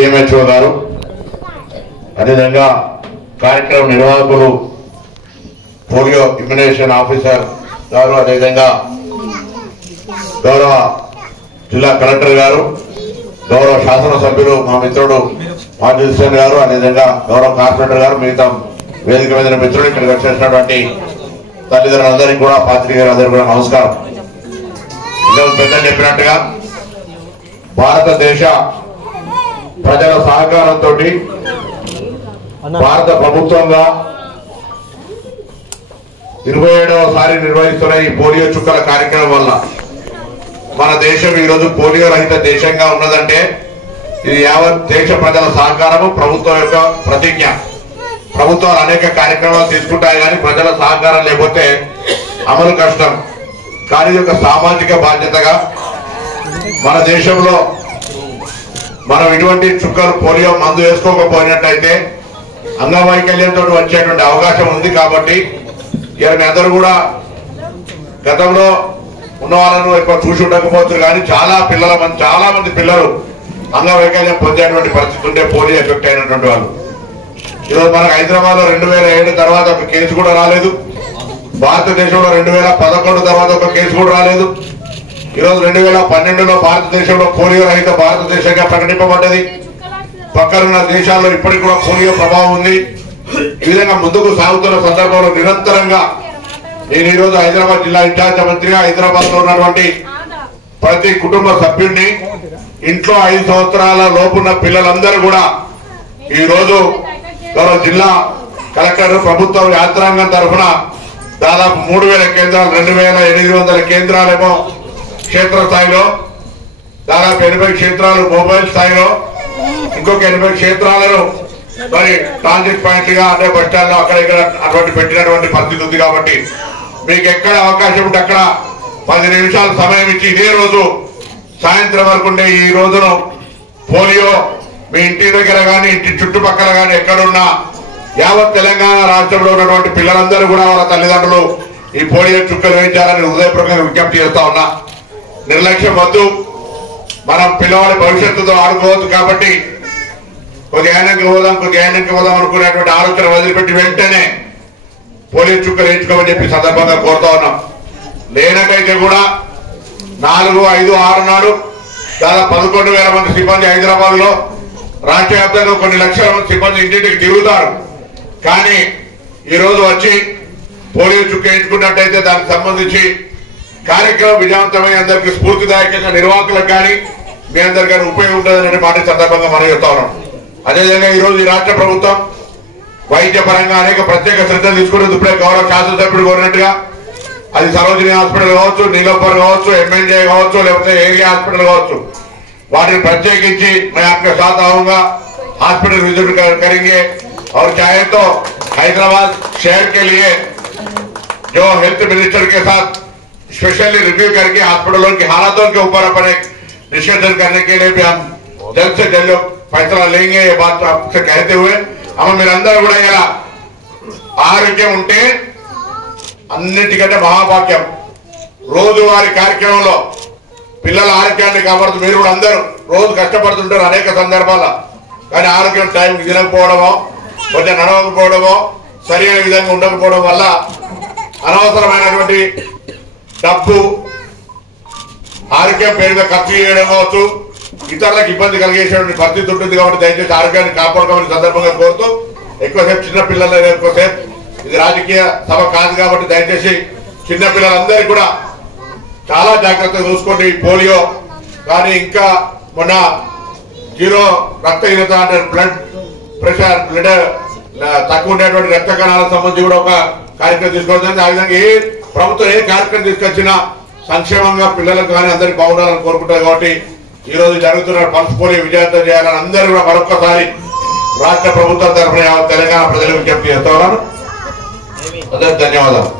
DMHO గారు, అదేవిధంగా కార్యక్రమ నిర్వాహకులు పోలియో ఇమ్యునేషన్ ఆఫీసర్ గారు, అదేవిధంగా గౌరవ జిల్లా కలెక్టర్ గారు, గౌరవ శాసనసభ్యులు మా మిత్రుడు మాజీ హుస్సేన్ గారు, అదేవిధంగా గౌరవ కార్పొరేటర్ గారు, మిగతా వేదిక మీద మిత్రులు, ఇక్కడికి వచ్చేసినటువంటి తల్లిదండ్రులందరికీ కూడా, పాత్రికేయులందరికీ కూడా నమస్కారం. ఈరోజు పెద్దలు చెప్పినట్టుగా భారతదేశ ప్రజల సహకారంతో భారత ప్రభుత్వంగా 27వసారి నిర్వహిస్తున్న ఈ పోలియో చుక్కల కార్యక్రమం వల్ల మన దేశం ఈరోజు పోలియో రహిత దేశంగా ఉన్నదంటే ఇది యావత్ దేశ ప్రజల సహకారము, ప్రభుత్వం యొక్క ప్రతిజ్ఞ. ప్రభుత్వాలు అనేక కార్యక్రమాలు తీసుకుంటాయి కానీ ప్రజల సహకారం లేకపోతే అమలు కష్టం. కానీ యొక్క సామాజిక బాధ్యతగా మన దేశంలో మనం ఇటువంటి చుక్కలు పోలియో మందు వేసుకోకపోయినట్టయితే అంగవైకల్యంతో వచ్చేటువంటి అవకాశం ఉంది. కాబట్టి ఇవన్నీ అందరూ కూడా గతంలో ఉన్న వాళ్ళను ఎక్కువ చూసి ఉండకపోవచ్చు కానీ చాలా మంది పిల్లలు అంగవైకల్యం పొందేటువంటి పరిస్థితి ఉంటే పోలియో ఎఫెక్ట్ అయినటువంటి వాళ్ళు. ఈరోజు మనకు హైదరాబాద్ లో 2007 తర్వాత ఒక కేసు కూడా రాలేదు. భారతదేశంలో 2011 తర్వాత ఒక కేసు కూడా రాలేదు. ఈరోజు 2012లో భారతదేశంలో పోలియో రహిత భారతదేశంగా ప్రకటింపబడ్డది. పక్కనున్న దేశాల్లో ఇప్పటికి కూడా పోలియో ప్రభావం ఉంది. ఈ విధంగా ముందుకు సాగుతున్న సందర్భంలో నిరంతరంగా నేను ఈరోజు హైదరాబాద్ జిల్లా ఇన్ఛార్జ్ మంత్రిగా హైదరాబాద్ లో ఉన్నటువంటి ప్రతి కుటుంబ సభ్యుడిని ఇంట్లో 5 సంవత్సరాల లోపున్న పిల్లలందరూ కూడా ఈ రోజు గౌరవ జిల్లా కలెక్టర్ ప్రభుత్వ యాంత్రాంగం తరఫున దాదాపు 3000 కేంద్రాలు, 2800 కేంద్రాలేమో క్షేత్రస్థాయిలో, దాదాపు 80 క్షేత్రాలు మొబైల్ స్థాయిలో, ఇంకొక 80 క్షేత్రాలను మరి ట్రాన్సిట్ పాయింట్ గా అంటే బస్ స్టాండ్ లో అక్కడ ఇక్కడ అటువంటి పెట్టినటువంటి పరిస్థితి ఉంది. కాబట్టి మీకు ఎక్కడ అవకాశం ఉంటే అక్కడ 10 నిమిషాలు సమయం ఇచ్చి ఇదే రోజు సాయంత్రం వరకు ఉండే ఈ రోజును పోలియో మీ ఇంటి దగ్గర కానీ ఇంటి చుట్టుపక్కల కానీ ఎక్కడున్నా యావత్ తెలంగాణ రాష్ట్రంలో ఉన్నటువంటి పిల్లలందరూ కూడా వాళ్ళ తల్లిదండ్రులు ఈ పోలియో చుక్కలు వేయించాలని హృదయపూర్వకంగా విజ్ఞప్తి చేస్తా ఉన్నా. నిర్లక్ష్యం వద్దు. మనం పిల్లవాడి భవిష్యత్తుతో ఆడుకోవద్దు. కాబట్టి కొద్ది ఆయనకి పోదాం అనుకునేటువంటి ఆలోచన వదిలిపెట్టి వెంటనే పోలియో చుక్కలు వేయించుకోమని చెప్పి సందర్భంగా కోరుతా ఉన్నాం. లేనకైతే కూడా 4, 5, 6 నాడు దాదాపు 11,000 మంది సిబ్బంది హైదరాబాద్ లో రాష్ట్ర వ్యాప్తంగా కొన్ని లక్షల మంది సిబ్బంది ఇంటింటికి తిరుగుతారు. కానీ ఈ రోజు వచ్చి పోలియో చుక్క వేయించుకున్నట్టయితే దానికి సంబంధించి కార్యక్రమం విజయవంతమై అందరికీ స్ఫూర్తిదాయకంగా నిర్వాహకులకు కానీ మీ అందరికీ ఉపయోగం ఉంటుందనే మాట సందర్భంగా మనం చెప్తా ఉన్నాం. అదేవిధంగా ఈ రోజు ఈ రాష్ట్ర ప్రభుత్వం వైద్య పరంగా అనేక ప్రత్యేక శ్రద్ధలు తీసుకునేది. ఇప్పుడే గౌరవ శాసనసభ్యుడు కోరినట్టుగా అది సరోజినీ హాస్పిటల్ కావచ్చు, నీలోఫర్ కావచ్చు, MNJ కావచ్చు, లేకపోతే ఏరియా హాస్పిటల్ కావచ్చు, వాటిని ప్రత్యేకించి मैं आपके साथ आऊंगा, हॉस्पिटल विजिट करेंगे और चाहे तो हैदराबाद शहर के लिए जो हेल्थ मिनिस्टर के साथ स्पेशली रिव्यू करके हॉस्पिटलों की हालातों के ऊपर अपने डिस्कशन करने के लिए भी हम जल्द से जल्द फैसला लेंगे. ये बात आपसे कहते हुए हम మీరందరూ కూడా ఇలా ఆరోగ్యం ఉంటే అన్నిటికంటే మహాభాగ్యం. రోజువారీ కార్యక్రమంలో పిల్లల ఆరోగ్యాన్ని కాపాడుతూ మీరు కూడా అందరూ రోజు కష్టపడుతుంటారు అనేక సందర్భాల. కానీ ఆరోగ్యం టైంకి తినకపోవడమో, కొంచెం నడవకపోవడమో, సరైన విధంగా ఉండకపోవడం వల్ల అనవసరమైనటువంటి డబ్బు ఆరోగ్యం పేరుగా ఖర్చు చేయడం కావచ్చు, ఇతరులకు ఇబ్బంది కలిగేసేటువంటి పరిస్థితి ఉంటుంది. కాబట్టి దయచేసి ఆరోగ్యాన్ని కాపాడుకోవాలని సందర్భంగా కోరుతూ ఎక్కువసేపు చిన్న పిల్లలు ఎక్కువసేపు ఇది రాజకీయ సభ కాదు కాబట్టి దయచేసి చిన్న పిల్లలందరికీ కూడా చాలా జాగ్రత్తగా చూసుకోండి. పోలియో కానీ ఇంకా మొన్న 0 రక్తహీనత అంటే బ్లడ్ ప్రెషర్, బ్లడ్ తక్కువ ఉండేటువంటి రక్త కణాలకు సంబంధించి కూడా ఒక కార్యక్రమం తీసుకోవడం. ఆ విధంగా ఏ ప్రభుత్వం ఏ కార్యక్రమం తీసుకొచ్చినా సంక్షేమంగా పిల్లలకు కానీ అందరికి బాగుండాలని కోరుకుంటారు. కాబట్టి ఈ రోజు జరుగుతున్న పల్స్ పోలియో విజయవంతం చేయాలని అందరూ కూడా మరొక్కసారి రాష్ట్ర ప్రభుత్వం తరఫున తెలంగాణ ప్రజలకు విజ్ఞప్తి చేస్తా ఉన్నాను. ధన్యవాదాలు.